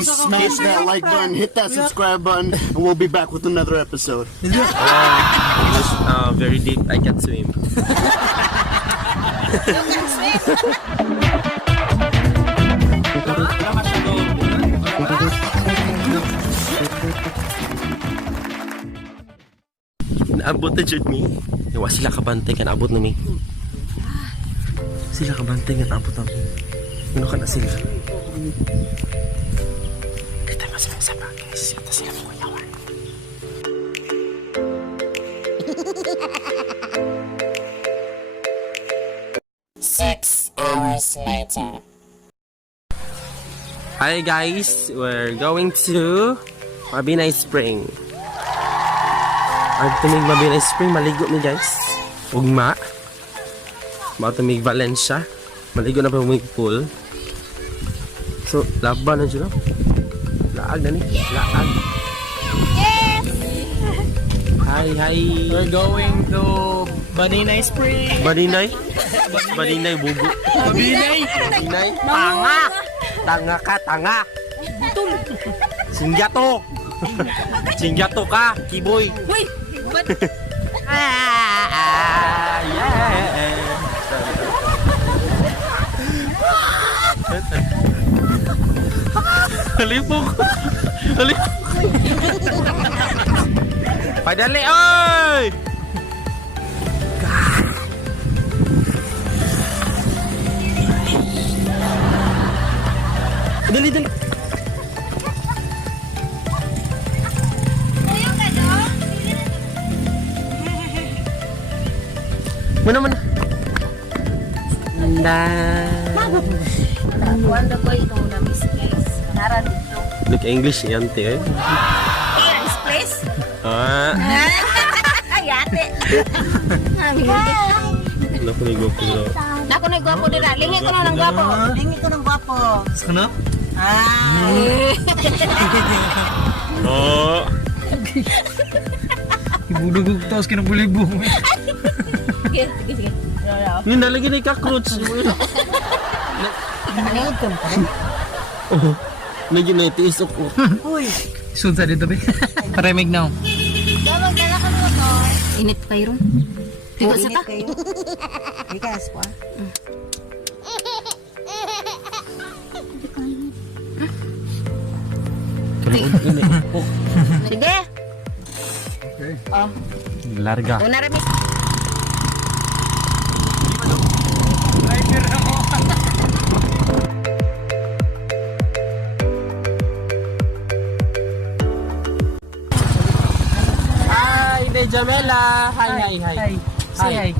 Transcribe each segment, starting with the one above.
Please smash that like button, hit that subscribe button, and we'll be back with another episode. Very deep. I can't swim. You can swim. Naabot na dyan mi. Yawa sila kabantay ka naabot na mi. Sila kabantay ka naabot na mi. Ano ka na sila? Kita mas mga sapa guys. Ito sila mo yawan. Hi guys, we're going to Mabinay Spring. Ang tumig Mabinay Spring, maligo ni guys. Ugma. Tumig Valencia. Maligo na pa umig pool. So, laban na dyan. Laag na ni. Laag. Yes! Hi. We're going to Baninay Spring. Baninay? Baninay, bugo. Baninay? Baninay? Tanga! Tanga ka, tanga! Singyato! Singyato ka, kiboy! Uy! Ba't? Halipok! Halipok! Padali, oy! Dali. Tuyong ka doon? Mana. Wanda ko itong na misplace. Naran dito. Look English yan, te. Misplace? Ah. Ay, ate. Naku na gwapo na. Naku na gwapo nila. Lingi ko na ng gwapo. Lingi ko ng gwapo. Ano? Oh. Ibudugog taos kinabulibong. Sige. Ni nalagi na cockroach. Nanood ka pa. Oh. Medyo na-tiis ako. Uy. Sunsa dito ba? Paremig na. Magdala ka mo to. Init pa yun. Tigo sa ka. kayo. Bigas po. Sige. Okay. Oh. Larga. Una remis. Hi, Jamela. Hi. Say hi.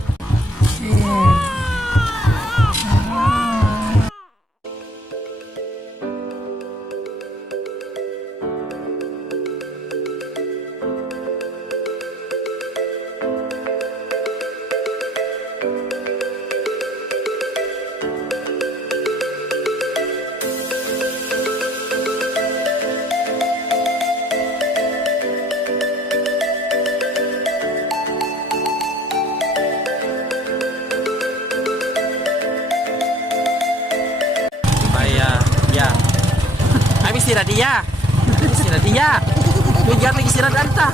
Sira dia. Bigyan lagi sira anta.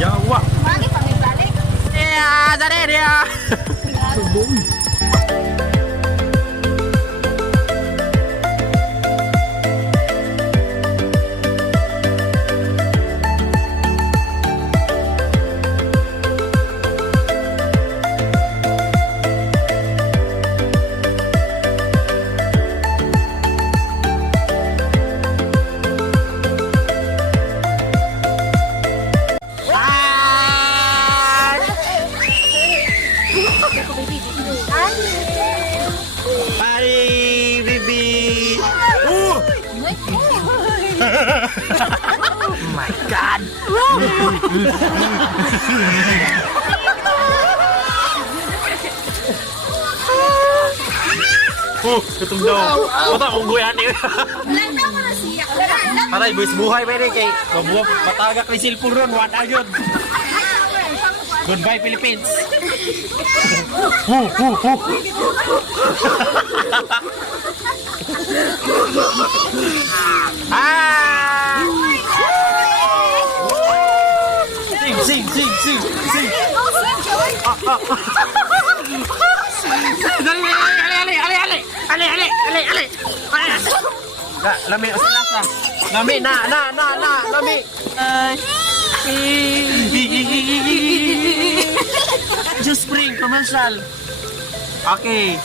Jawa. Magi pa may balik. Ya, dare dia. Oh my God! Gutom daw. Wala akong guyan eh. Landa mo na siya. Paray, buwis buhay pa rin kay mabuha matagak ni cellphone ron. Wala yun. Goodbye, Philippines. Ah! Sing. Ali. Lami usilasa. Lami lami. Just spring commercial. Okay.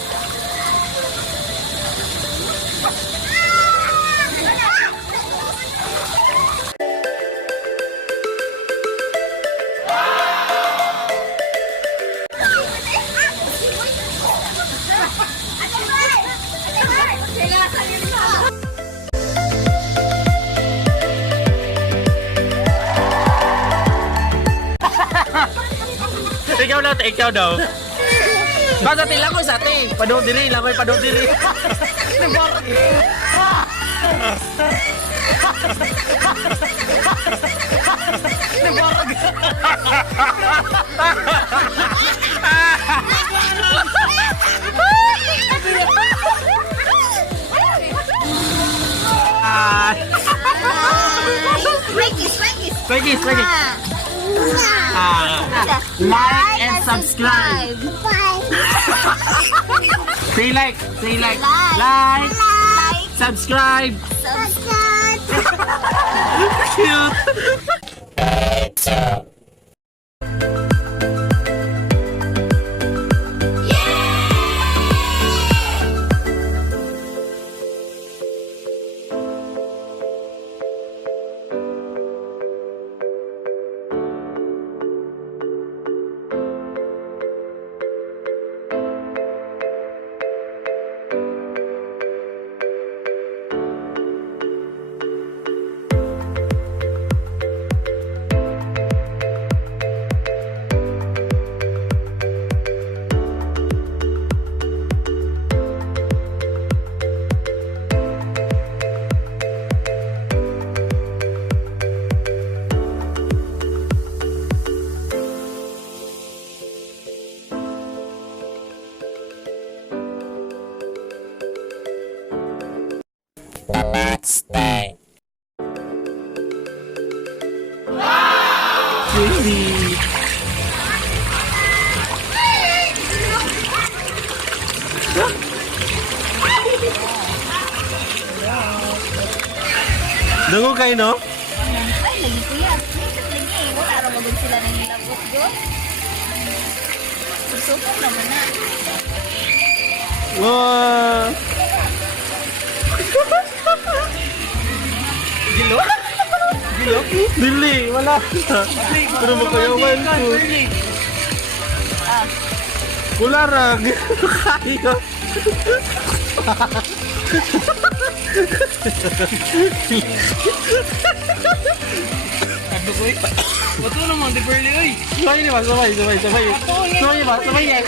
Ikaw daw. Basta tilang ko sa ating. Padong diri, langoy padong diri. Swaggies. Like and subscribe. Say like. Like. Subscribe. Cute. Dungo kayo, no? Ay, lagi kuya. Lagi. Wala rin magod sila ng nilabot yun. Susupok naman na. Wow! Gilo? Dili, wala. Pero makayawan ko. Kularag. Kayo. Sabi ko eh. Bato naman, di Perli, oy. Sabay niya ba? Sabay niya.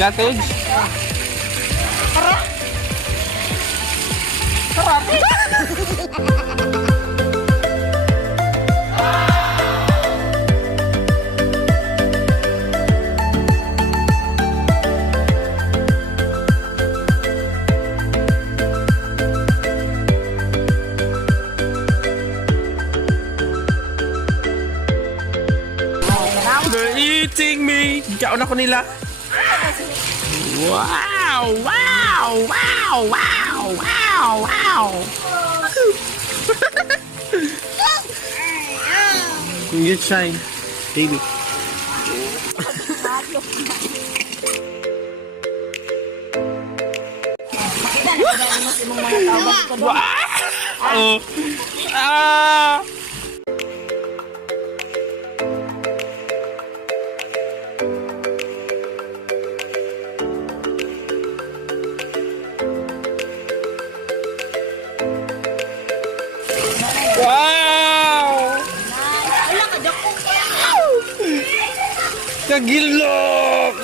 Cottage? They're eating me! Kaon ako nila. Wow! Good shine, baby. Wow! Ah! Wow! Kagilok!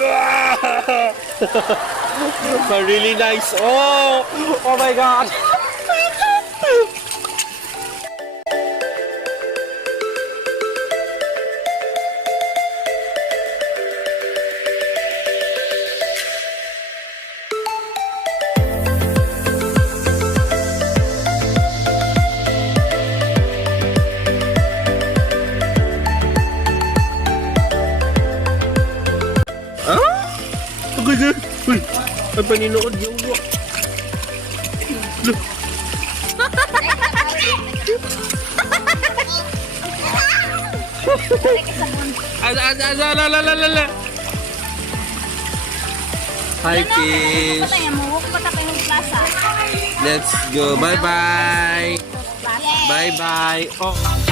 Really nice. Oh my God! Ay, paninood yung uwa. Ala. Hi, fish. Let's go. Bye-bye. Bye-bye. Oh.